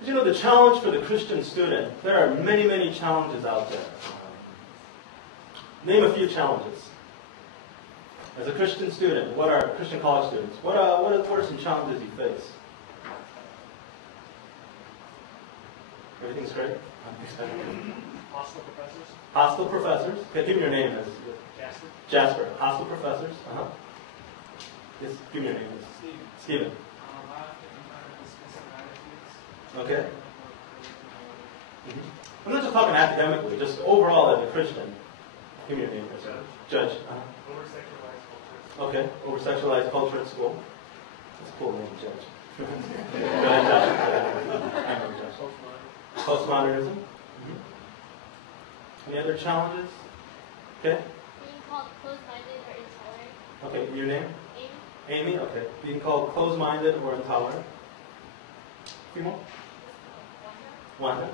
But you know, the challenge for the Christian student, there are many, many challenges out there. Name a few challenges. As a Christian student, what are Christian college students? What are some challenges you face? Everything's great? Hostile professors. Hostile professors. Okay, give me your name. Jasper. Jasper. Hostile professors. Yes, give me your name. Stephen. Okay. I'm not just talking academically, just overall as a Christian. Give me your name. Judge. Over-sexualized culture. Okay. Over-sexualized culture at school. That's a cool name, Judge. Go ahead, Judge. Postmodernism. Any other challenges? Okay. Being called closed-minded or intolerant. Okay. Your name? Amy. Amy. Okay. Being called closed-minded or intolerant. A few more. Wanda.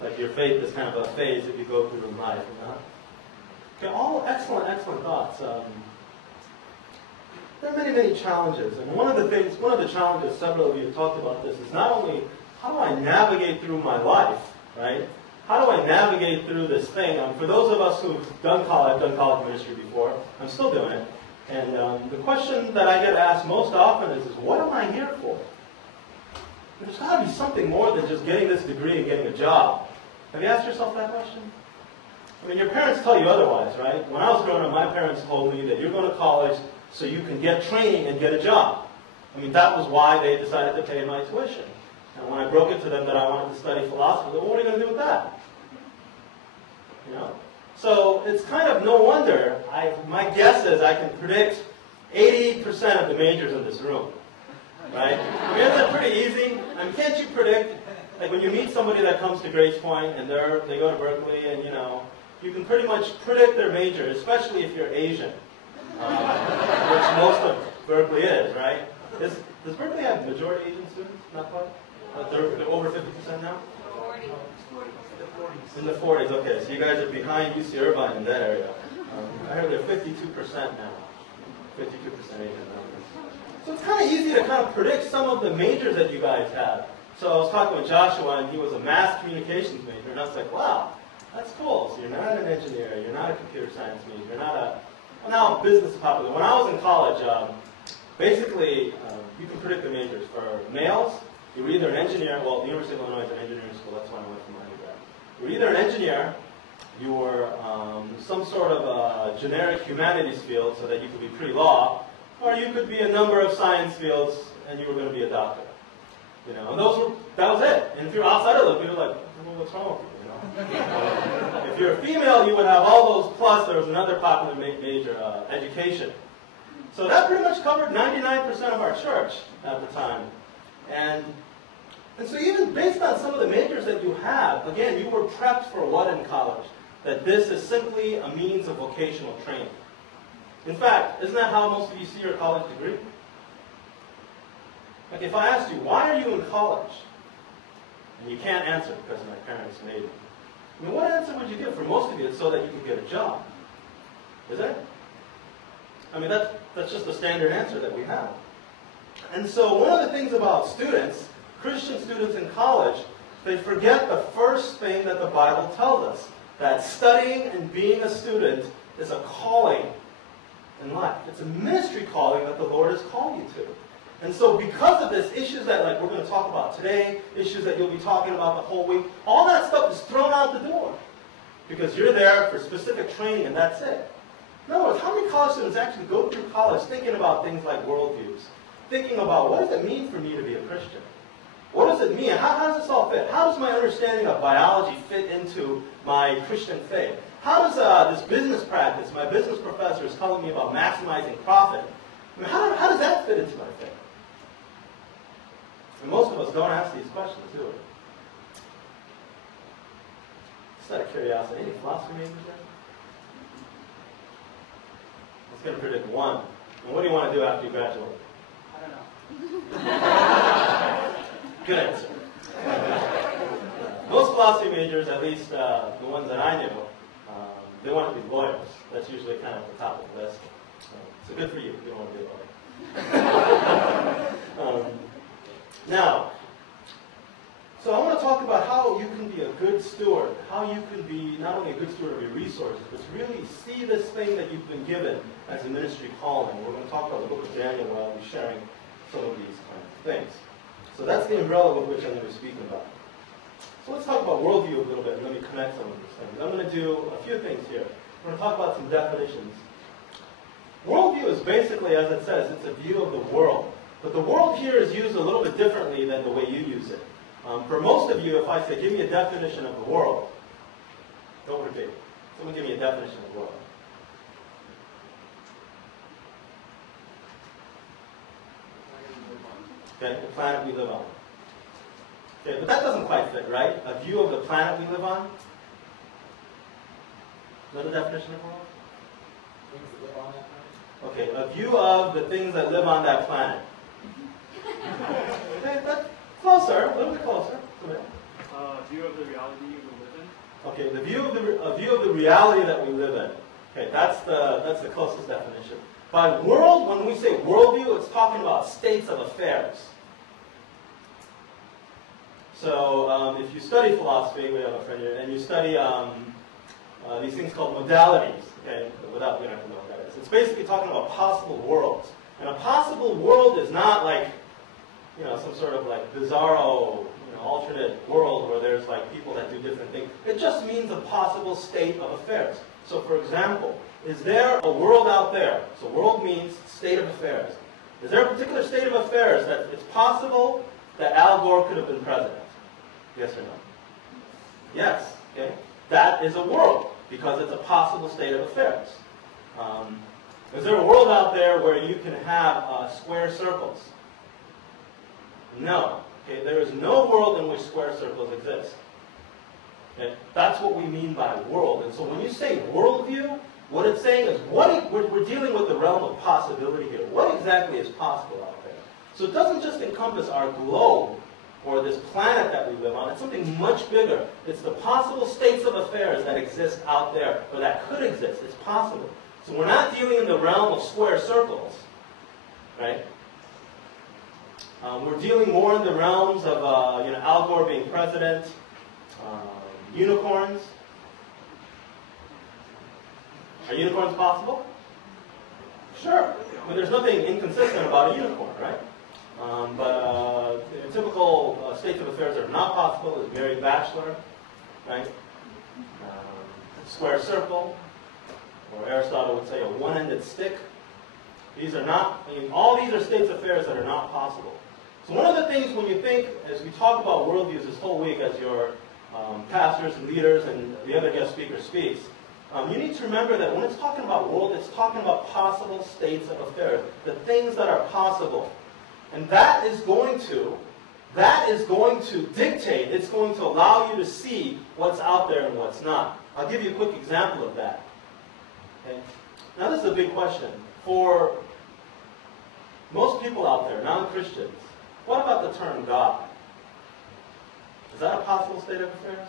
Like your faith is kind of a phase that you go through in life. Okay, all excellent, excellent thoughts. There are many, many challenges, and one of the challenges, several of you have talked about this, is not only how do I navigate through my life, right? How do I navigate through this thing? For those of us who've done college ministry before, I'm still doing it, and the question that I get asked most often is what am I here for? There's got to be something more than just getting this degree and getting a job. Have you asked yourself that question? I mean, your parents tell you otherwise, right? When I was growing up, my parents told me that you're going to college so you can get training and get a job. I mean, that was why they decided to pay my tuition. And when I broke it to them that I wanted to study philosophy, they said, well, what are you going to do with that? You know? So it's kind of no wonder. My guess is I can predict 80% of the majors in this room. Right? I mean, isn't that pretty easy? I mean, can't you predict, like when you meet somebody that comes to Grace Point and they go to Berkeley and, you can pretty much predict their major, especially if you're Asian, which most of Berkeley is, right? Does Berkeley have majority Asian students? Not quite? But they're over 50% now? 40. In the 40s, okay. So you guys are behind UC Irvine in that area. I heard they're 52% now. 52% Asian now. So it's kind of easy to kind of predict some of the majors that you guys have. So I was talking with Joshua, and he was a mass communications major, and I was like, wow, that's cool. So you're not an engineer, you're not a computer science major, you're not a... Well, now business is popular. When I was in college, basically, you can predict the majors. For males, you're either an engineer, well, the University of Illinois is an engineering school, that's why I went for my undergrad. You're either an engineer, you're some sort of a generic humanities field, so that you could be pre-law, or you could be a number of science fields and you were going to be a doctor. And that was it. And if you're outside of it, people were like, well, what's wrong with you? If you're a female, you would have all those, plus there was another popular major, education. So that pretty much covered 99% of our church at the time. And so even based on some of the majors that you have, again, you were prepped for what in college? That this is simply a means of vocational training. In fact, isn't that how most of you see your college degree? Like if I asked you, why are you in college? And you can't answer because my parents made me. I mean, what answer would you give? For most of you, it's so that you can get a job. Is it? I mean, that's just the standard answer that we have. And so one of the things about students, Christian students in college, they forget the first thing that the Bible tells us, that studying and being a student is a calling in life. It's a ministry calling that the Lord has called you to. And so because of this, issues that we're going to talk about today, issues that you'll be talking about the whole week, all that stuff is thrown out the door. Because you're there for specific training and that's it. In other words, how many college students actually go through college thinking about things like worldviews? Thinking about what does it mean for me to be a Christian? What does it mean? How does this all fit? How does my understanding of biology fit into my Christian faith? How does this business practice, my business professor is telling me about maximizing profit, I mean, how does that fit into my faith? And most of us don't ask these questions, do we? Just out of curiosity, any philosophy majors there? I was going to predict one. And what do you want to do after you graduate? I don't know. Good answer. Most philosophy majors, at least the ones that I knew, they want to be lawyers. That's usually kind of at the top of the list. So good for you. You don't want to be about it. Now, so I want to talk about how you can be a good steward, how you can be not only a good steward of your resources, but to really see this thing that you've been given as a ministry calling. We're going to talk about the book of Daniel where I'll be sharing some of these kinds of things. So that's the umbrella with which I'm going to be speaking about. So let's talk about worldview a little bit, and let me connect some of these things. I'm going to do a few things here. We're going to talk about some definitions. Worldview is basically, as it says, it's a view of the world. But the world here is used a little bit differently than the way you use it. For most of you, if I say, give me a definition of the world, don't repeat. Someone give me a definition of the world. Okay, the planet we live on. Okay, but that doesn't quite fit, right? A view of the planet we live on? Another definition of the world? Things that live on that planet. Okay, a view of the things that live on that planet. Okay, that's closer, a little bit closer. View of the reality we live in. Okay, a view of the reality that we live in. Okay, that's the closest definition. By world, when we say worldview, it's talking about states of affairs. So if you study philosophy, we have a friend here, and you study these things called modalities. Okay, without we don't have to know what that is. It's basically talking about possible worlds. And a possible world is not like, some sort of like bizarro, alternate world where there's like people that do different things. It just means a possible state of affairs. So for example, is there a world out there? So world means state of affairs. Is there a particular state of affairs that it's possible that Al Gore could have been president? Yes or no? Yes. Okay. That is a world because it's a possible state of affairs. Is there a world out there where you can have square circles? No. Okay, there is no world in which square circles exist. Okay? That's what we mean by world. And so when you say worldview, what it's saying is we're dealing with the realm of possibility here. What exactly is possible out there? So it doesn't just encompass our globe or this planet that we live on. It's something much bigger. It's the possible states of affairs that exist out there, or that could exist. It's possible. So we're not dealing in the realm of square circles, right? We're dealing more in the realms of Al Gore being president, unicorns. Are unicorns possible? Sure. I mean, there's nothing inconsistent about a unicorn, right? But typical states of affairs that are not possible is married bachelor, right? Square circle, or Aristotle would say a one-ended stick. These are not, all these are states of affairs that are not possible. So one of the things when you think, as we talk about worldviews this whole week as your pastors and leaders and the other guest speaker speaks, you need to remember that when it's talking about world, it's talking about possible states of affairs, the things that are possible. And that is going to dictate, it's going to allow you to see what's out there and what's not. I'll give you a quick example of that. Okay? Now this is a big question. For most people out there, non-Christians, what about the term God? Is that a possible state of affairs?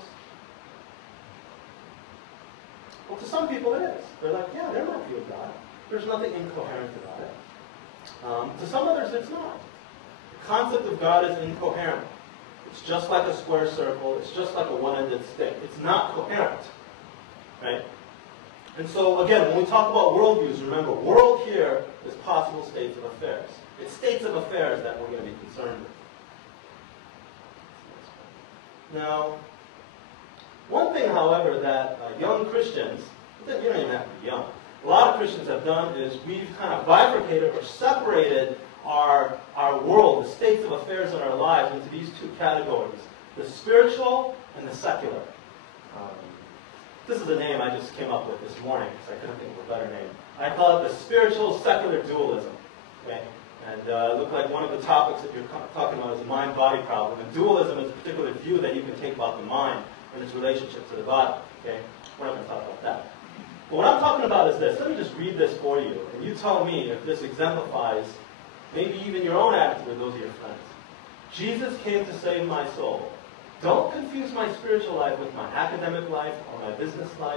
Well, to some people it is. They're like, yeah, there might be a God. There's nothing incoherent about it. To some others, it's not. The concept of God is incoherent. It's just like a square circle. It's just like a one-ended stick. It's not coherent. Right? And so, again, when we talk about worldviews, remember, world here is possible states of affairs. It's states of affairs that we're going to be concerned with. Now, one thing, however, that young Christians, you don't even have to be young, a lot of Christians have done is we've kind of bifurcated or separated our world, the states of affairs in our lives, into these two categories, the spiritual and the secular. This is a name I just came up with this morning, because I couldn't think of a better name. I call it the spiritual secular dualism. Okay? And it looked like one of the topics that you're talking about is mind-body problem. And dualism is a particular view that you can take about the mind and its relationship to the body. Okay? We're not going to talk about that. But what I'm talking about is this. Let me just read this for you. And you tell me if this exemplifies maybe even your own attitude or those of your friends. Jesus came to save my soul. Don't confuse my spiritual life with my academic life or my business life